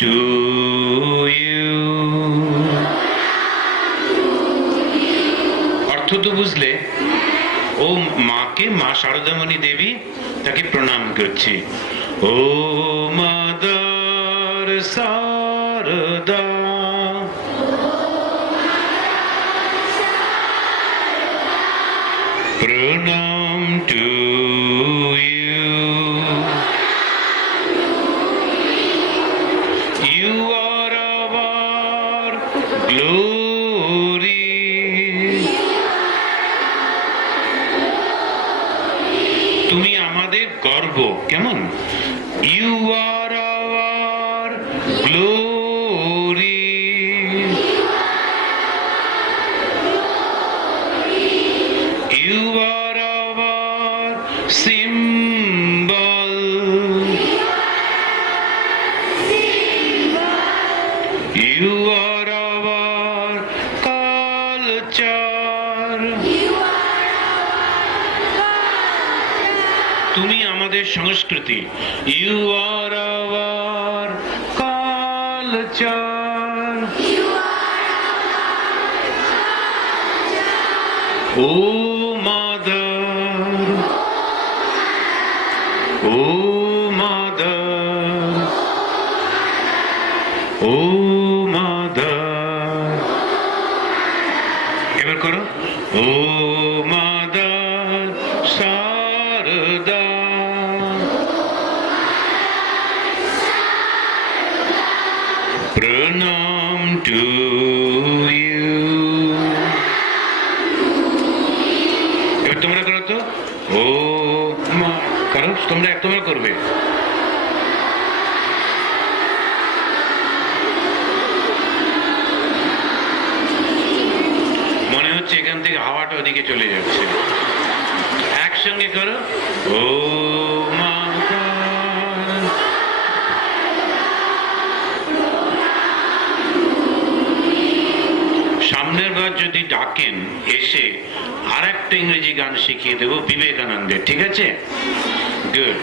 to you. অর্থ তো বুঝলে? ও মাকে, মা শারদামণি দেবী, তাকে প্রণাম করছি। ও মাদার শারদা, প্রণাম to you. You are our glory. তুমি আমাদের গর্ব। কেমন? You are our glory. You are our symbol. You are our culture. তুমি আমাদের সংস্কৃতি। You are our culture. O mother, O mother, O mother. এবার করো। ও মাদার শারদা, প্রণাম টু ইউ। এবার তোমরা করো তো। ও মা, করো তোমরা, তোমরা করবে। মনে হচ্ছে এখান থেকে হাওয়াটা ওদিকে চলে যাচ্ছে। একসঙ্গে করো। ও মা, সামনের বার যদি ডাকেন এসে আর একটা ইংরেজি গান শিখিয়ে দেবো বিবেকানন্দের, ঠিক আছে? গুড।